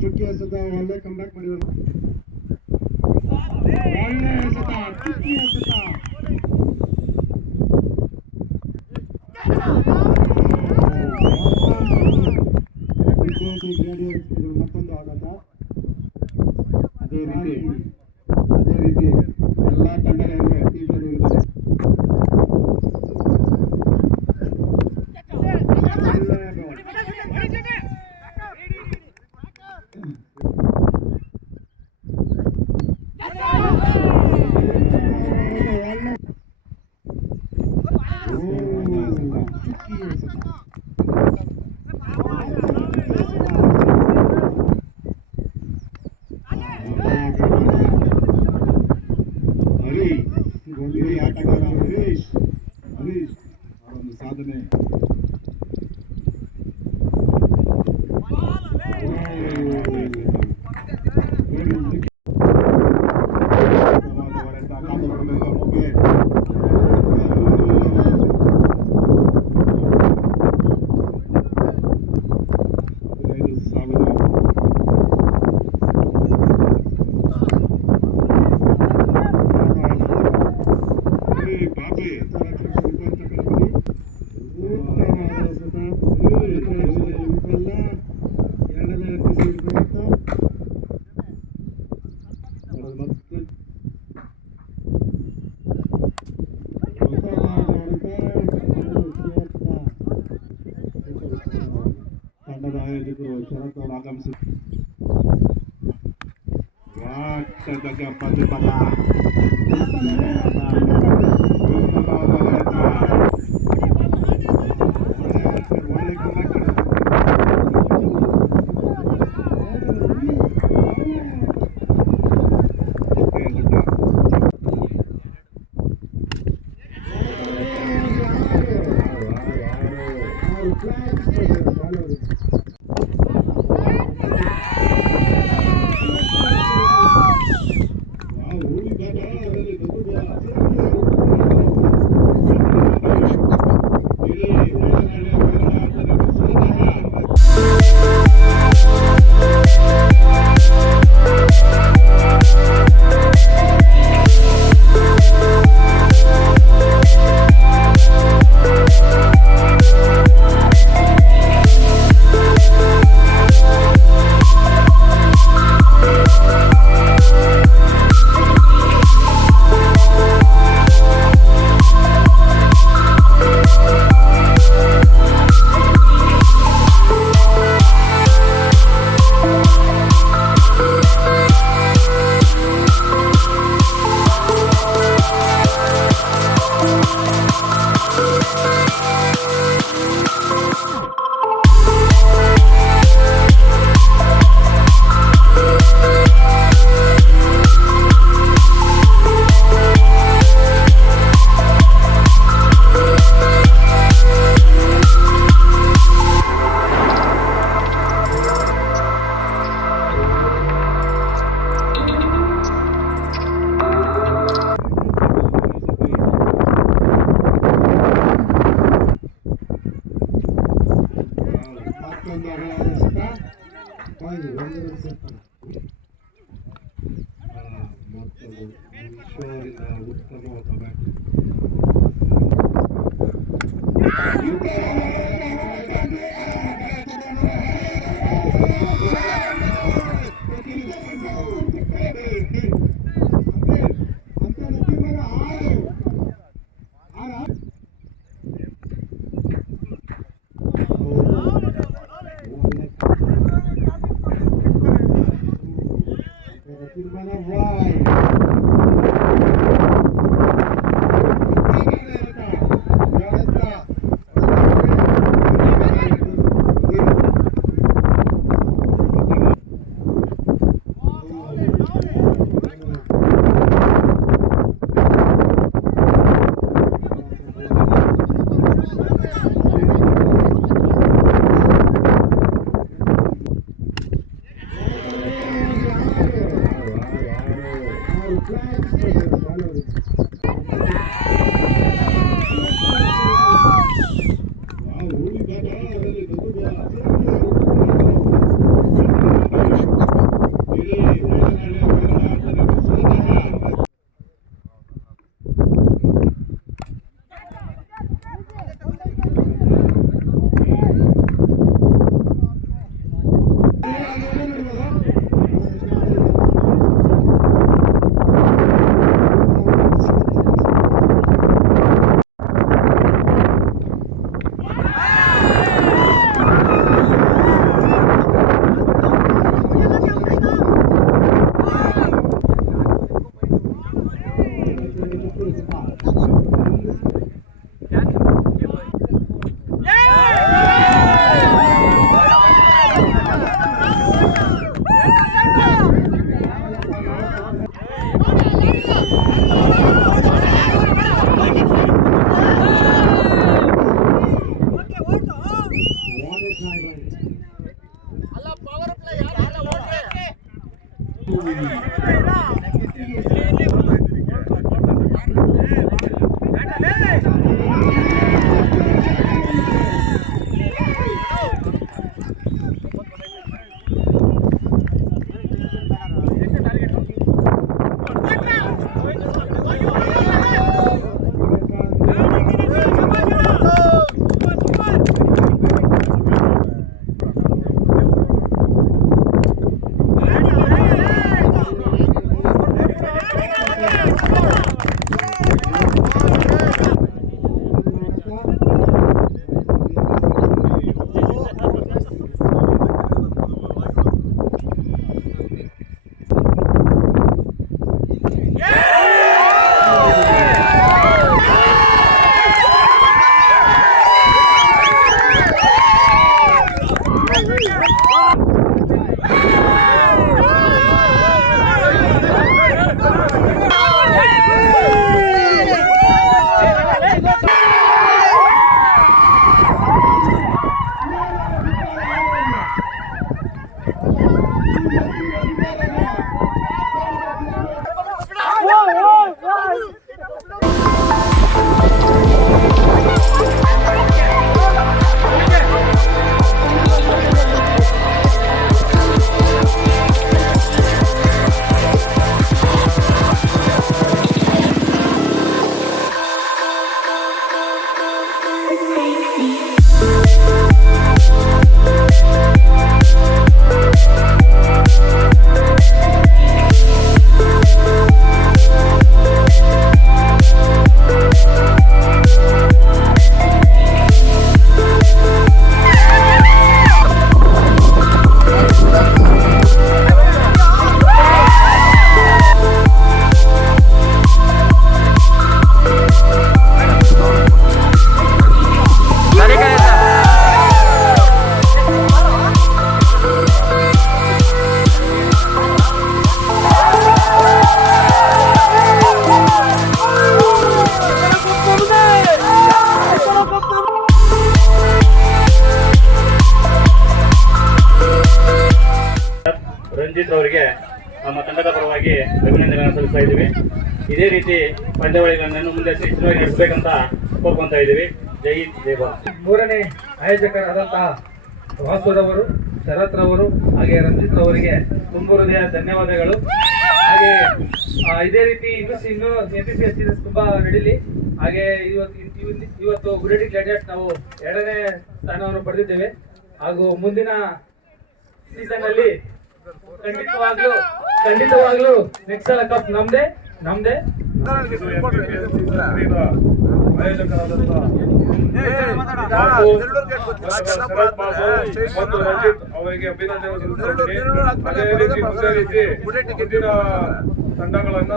ಚುಕ್ಕಿ ಎಸೆತ ಒಳ್ಳೆ ಕಂಬ್ಯಾಕ್ ಮಾಡಿದ್ರು. ಒಳ್ಳೆ ಎಸೆತ, ಚುಕ್ಕಿ ಎಸೆತ. ಮತ್ತೊಂದು ಆಘಾತ. ಅದೇ ರೀತಿ ಎಲ್ಲ ತಂಡಗಳಲ್ಲಿ ಟೀಮರು ಇರುತ್ತದೆ. ವಾಟದ ಗಮ್ಮತ್ತು ಪದ ಉತ್ತಮವಾದ ನಮ್ಮ ತಂಡದ ಪರವಾಗಿ ಅಭಿನಂದನೆಗಳನ್ನು ಸಲ್ಲಿಸ್ತಾ ಇದ್ದೀವಿ. ಇದೇ ರೀತಿ ಪಂದ್ಯಾವಳಿಗಳನ್ನು ಮುಂದೆ ಶಿಸ್ತುವಾಗಿ ನಡೆಸಬೇಕಂತ ಕೋರ್ಕೊಂತಾ ಇದ್ದೀವಿ. ಜೈ ಹಿಂದ್, ಜೈ ಭಾರತ್. ಮೂರನೇ ಆಯೋಜಕರಾದಂತಹ ವಾಸುರವರು, ಶರತ್ ರವರು ಹಾಗೆ ರಂಜಿತ್ ಅವರಿಗೆ ತುಂಬ ಹೃದಯ ಧನ್ಯವಾದಗಳು. ಹಾಗೆ ಇದೇ ರೀತಿ ಇನ್ನೂ NPPL ಸೀಸನ್ ತುಂಬಾ ನಡೀಲಿ. ಹಾಗೆ ಇವತ್ತು ಗುರೆಟಿ ಗ್ಲಾಡಿಯರ್ಸ್ ನಾವು 2ನೇ ಸ್ಥಾನವನ್ನು ಪಡೆದಿದ್ದೇವೆ. ಹಾಗೂ ಮುಂದಿನ ಸೀಸನ್ ಅಲ್ಲಿ ಖಂಡಿತವಾಗ್ಲೂ ನೆಕ್ಸ್ಟ್ ಸಲ ಕಪ್ ನಮ್ದೇ. ಅವರಿಗೆ ಮುಂದಿನ ತಂಡಗಳನ್ನ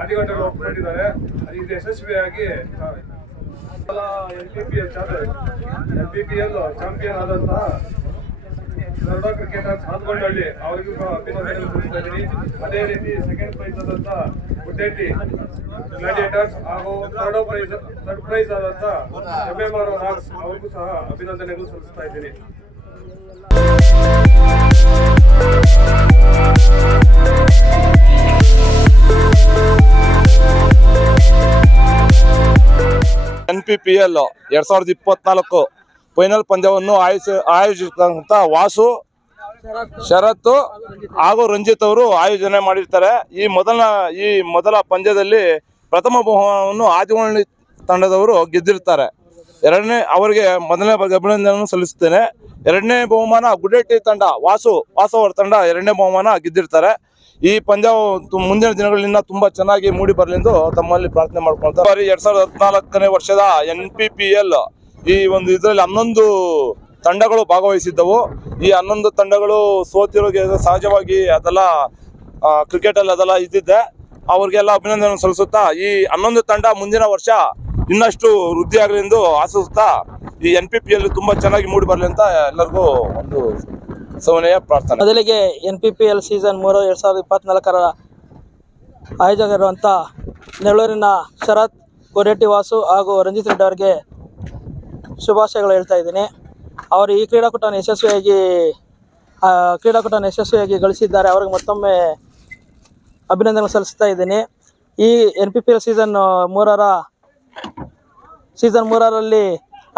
ಆಟಗಾಟಗಳು ಒಪ್ಪಿಕೊಂಡಿದ್ದಾರೆ. ಇದು ಯಶಸ್ವಿಯಾಗಿ NPPL ಚಾಂಪಿಯನ್ ಆದಂತಹ ಕನ್ನಡ ಕ್ರಿಕೆಟರ್ ಹಾದ್ಗೊಂಡಳ್ಳಿ ಅವರಿಗೂ ಅಭಿನಂದನೆ ಸಲ್ಲಿಸ್ತಾ ಇದ್ದೀನಿ. ಅದೇ ರೀತಿ ಸೆಕೆಂಡ್ ಪ್ರೈಸ್ ಆದಂತ ಗುಡ್ಡೆಟ್ಟಿ ಗ್ಲಾಡಿಯೇಟರ್ಸ್ ಹಾಗೂ ಥರ್ಡ್ ಪ್ರೈಸ್ ಆದಂತ MMR ರಾಕ್ಸ್ ಅವರಿಗೂ ಸಹ ಅಭಿನಂದನೆಗಳು ಸಲ್ಲಿಸ್ತಾ ಇದ್ದೀನಿ. NPPL 2024 ಫೈನಲ್ ಪಂದ್ಯವನ್ನು ಆಯೋಜಿಸಿದಂತ ವಾಸು, ಶರತ್ ಹಾಗೂ ರಂಜಿತ್ ಅವರು ಆಯೋಜನೆ ಮಾಡಿರ್ತಾರೆ. ಈ ಮೊದಲ ಪಂದ್ಯದಲ್ಲಿ ಪ್ರಥಮ ಬಹುಮಾನವನ್ನು ಆದಿವಳ್ಳಿ ತಂಡದವರು ಗೆದ್ದಿರ್ತಾರೆ. ಅವರಿಗೆ ಮೊದಲನೇ ಅಭಿನಂದನೆಯನ್ನು ಸಲ್ಲಿಸುತ್ತೇನೆ. 2ನೇ ಬಹುಮಾನ ಗುಡ್ಡೆಟ್ಟಿ ತಂಡ, ವಾಸು ಅವರ ತಂಡ 2ನೇ ಬಹುಮಾನ ಗೆದ್ದಿರ್ತಾರೆ. ಈ ಪಂದ್ಯ ಮುಂದಿನ ದಿನಗಳಿಂದ ತುಂಬಾ ಚೆನ್ನಾಗಿ ಮೂಡಿ ಬರಲೆಂದು ತಮ್ಮಲ್ಲಿ ಪ್ರಾರ್ಥನೆ ಮಾಡ್ಕೊಳ್ತಾರೆ. 2014ನೇ ವರ್ಷದ NPPL ಈ ಒಂದು ಇದರಲ್ಲಿ 11 ತಂಡಗಳು ಭಾಗವಹಿಸಿದ್ದವು. ಈ 11 ತಂಡಗಳು ಸೋತಿರೋಗೆ ಸಹಜವಾಗಿ ಅದೆಲ್ಲ ಕ್ರಿಕೆಟ್ ಅಲ್ಲಿ ಅದೆಲ್ಲ ಇದ್ದಿದ್ದೆ. ಅವ್ರಿಗೆಲ್ಲ ಅಭಿನಂದನೆ ಸಲ್ಲಿಸುತ್ತಾ ಈ 11 ತಂಡ ಮುಂದಿನ ವರ್ಷ ಇನ್ನಷ್ಟು ವೃದ್ಧಿ ಆಗಲಿ ಎಂದು ಆಶಿಸುತ್ತಾ ಈ NPPL ತುಂಬಾ ಚೆನ್ನಾಗಿ ಮೂಡಿ ಬರಲಿ ಅಂತ ಎಲ್ಲರಿಗೂ ಒಂದು ಸವನೆಯ ಪ್ರಾರ್ಥನೆ. ಮೊದಲಿಗೆ NPPL ಸೀಸನ್ 3 2024ರ ಆಯೋಜಕರಿರುವಂಥ ನೆರಳೂರಿನ ಶರತ್, ಗುರೆಟಿ ವಾಸು ಹಾಗೂ ರಂಜಿತ್ ರೆಡ್ಡಿ ಅವರಿಗೆ ಶುಭಾಶಯಗಳು ಹೇಳ್ತಾ ಇದ್ದೀನಿ. ಅವರು ಈ ಕ್ರೀಡಾಕೂಟವನ್ನು ಯಶಸ್ವಿಯಾಗಿ ಗಳಿಸಿದ್ದಾರೆ. ಅವ್ರಿಗೆ ಮತ್ತೊಮ್ಮೆ ಅಭಿನಂದನೆ ಸಲ್ಲಿಸ್ತಾ ಇದ್ದೀನಿ. ಈ NPPL ಸೀಸನ್ 3ರಲ್ಲಿ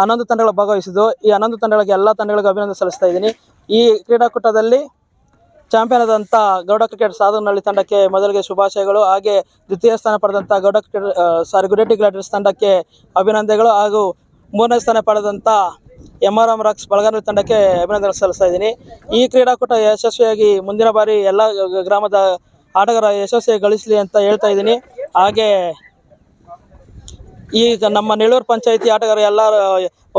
11 ತಂಡಗಳು ಭಾಗವಹಿಸಿದ್ದು. ಈ 11 ತಂಡಗಳಿಗೆ ಎಲ್ಲ ತಂಡಗಳಿಗೂ ಅಭಿನಂದನೆ ಸಲ್ಲಿಸ್ತಾ ಇದ್ದೀನಿ. ಈ ಕ್ರೀಡಾಕೂಟದಲ್ಲಿ ಚಾಂಪಿಯನ್ ಆದಂಥ ಗೌಡ ಕ್ರಿಕೆಟ್ ಸಾಧನಹಳ್ಳಿ ತಂಡಕ್ಕೆ ಮೊದಲಿಗೆ ಶುಭಾಶಯಗಳು. ಹಾಗೆ ದ್ವಿತೀಯ ಸ್ಥಾನ ಪಡೆದಂಥ ಗುರೆಟಿ ಗ್ಲಾಡಿಯರ್ಸ್ ತಂಡಕ್ಕೆ ಅಭಿನಂದನೆಗಳು. ಹಾಗೂ 3ನೇ ಸ್ಥಾನ ಪಡೆದಂಥ MRM ರಾಕ್ಸ್ ಬಳಗಾನಹಳ್ಳಿ ತಂಡಕ್ಕೆ ಅಭಿನಂದನೆ ಸಲ್ಲಿಸ್ತಾ ಇದ್ದೀನಿ. ಈ ಕ್ರೀಡಾಕೂಟ ಯಶಸ್ವಿಯಾಗಿ ಮುಂದಿನ ಬಾರಿ ಎಲ್ಲ ಗ್ರಾಮದ ಆಟಗಾರ ಯಶಸ್ವಿಯಾಗಿ ಗಳಿಸಲಿ ಅಂತ ಹೇಳ್ತಾ ಇದ್ದೀನಿ. ಹಾಗೆ ಈಗ ನಮ್ಮ ನೆಳ್ಳೂರು ಪಂಚಾಯಿತಿ ಆಟಗಾರ ಎಲ್ಲರೂ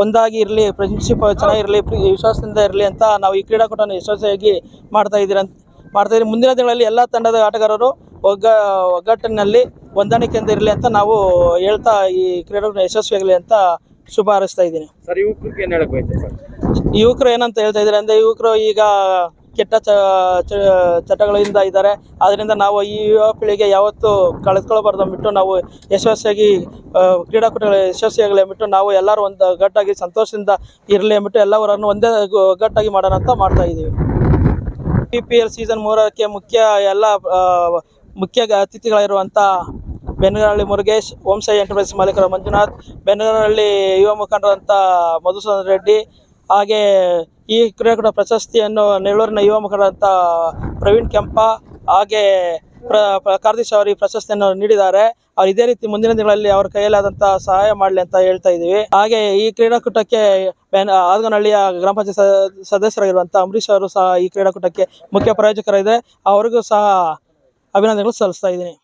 ಒಂದಾಗಿ ಇರಲಿ, ಫ್ರೆಂಡ್ಶಿಪ್ ಚೆನ್ನಾಗಿರಲಿ, ವಿಶ್ವಾಸದಿಂದ ಇರಲಿ ಅಂತ ನಾವು ಈ ಕ್ರೀಡಾಕೂಟವನ್ನು ಯಶಸ್ವಿಯಾಗಿ ಮಾಡ್ತಾ ಇದ್ದೀವಿ. ಮುಂದಿನ ದಿನಗಳಲ್ಲಿ ಎಲ್ಲ ತಂಡದ ಆಟಗಾರರು ಒಗ್ಗಟ್ಟಿನಲ್ಲಿ ಹೊಂದಾಣಿಕೆಯಿಂದ ಇರಲಿ ಅಂತ ನಾವು ಹೇಳ್ತಾ ಈ ಕ್ರೀಡಾಕೂಟ ಯಶಸ್ವಿಯಾಗಲಿ ಅಂತ ಶುಭ ಹಾರೈಸ್ತಾ ಇದ್ದೀನಿ. ಸರ್, ಯುವಕರಿಗೆ ಏನು ಹೇಳಕ್ ಬಯಸ್ತೀರಿ ಸರ್? ಯುವಕರು ಏನಂತ ಹೇಳ್ತಾ ಇದ್ದಾರೆ ಅಂದರೆ, ಯುವಕರು ಈಗ ಕೆಟ್ಟ ಚಟಗಳಿಂದ ಇದ್ದಾರೆ. ಆದ್ದರಿಂದ ನಾವು ಈ ಯುವ ಪೀಳಿಗೆ ಯಾವತ್ತೂ ಕಳೆದುಕೊಳ್ಳಬಾರ್ದು ಅಂದ್ಬಿಟ್ಟು ನಾವು ಯಶಸ್ವಿಯಾಗಿ ಕ್ರೀಡಾಕೂಟಗಳು ಯಶಸ್ವಿಯಾಗಲಿ ಅಂದ್ಬಿಟ್ಟು ನಾವು ಎಲ್ಲರೂ ಒಂದು ಒಗ್ಗಟ್ಟಾಗಿ ಸಂತೋಷದಿಂದ ಇರಲಿ ಅಂದ್ಬಿಟ್ಟು ಎಲ್ಲವರನ್ನು ಒಂದೇ ಒಗ್ಗಟ್ಟಾಗಿ ಮಾಡೋಣ ಅಂತ ಮಾಡ್ತಾ ಇದ್ದೀವಿ. NPPL ಸೀಸನ್ 3ಕ್ಕೆ ಮುಖ್ಯ ಅತಿಥಿಗಳಿರುವಂಥ ಬೆನ್ನಗನಹಳ್ಳಿ ಮುರುಗೇಶ್, ಓಂ ಸಾಯಿ ಎಂಟರ್ಪ್ರೈಸ್ ಮಾಲೀಕರ ಮಂಜುನಾಥ್, ಬೆನ್ನಗನಹಳ್ಳಿ ಯುವ ಮುಖಂಡರಂಥ ಮಧುಸೂದನ್ ರೆಡ್ಡಿ, ಹಾಗೆ ಈ ಕ್ರೀಡಾಕೂಟ ಪ್ರಶಸ್ತಿಯನ್ನು ನೆರಳೂರಿನ ಯುವ ಮುಖಂಡರಂಥ ಪ್ರವೀಣ್ ಕೆಂಪ ಹಾಗೆ ಕಾರ್ದಿಶ್ ಅವರು ಈ ಪ್ರಶಸ್ತಿಯನ್ನು ನೀಡಿದ್ದಾರೆ. ಅವ್ರು ಇದೇ ರೀತಿ ಮುಂದಿನ ದಿನಗಳಲ್ಲಿ ಅವ್ರ ಕೈಯಲ್ಲಾದಂಥ ಸಹಾಯ ಮಾಡಲಿ ಅಂತ ಹೇಳ್ತಾ ಇದ್ದೀವಿ. ಹಾಗೆ ಈ ಕ್ರೀಡಾಕೂಟಕ್ಕೆ ಆದಗನಹಳ್ಳಿಯ ಗ್ರಾಮ ಪಂಚಾಯತ್ ಸದಸ್ಯರಾಗಿರುವಂಥ ಅಂಬರೀಶ್ ಅವರು ಸಹ ಈ ಕ್ರೀಡಾಕೂಟಕ್ಕೆ ಮುಖ್ಯ ಪ್ರಾಯೋಜಕರಿದೆ. ಅವರಿಗೂ ಸಹ ಅಭಿನಂದನೆಗಳು ಸಲ್ಲಿಸ್ತಾ ಇದ್ದೀನಿ.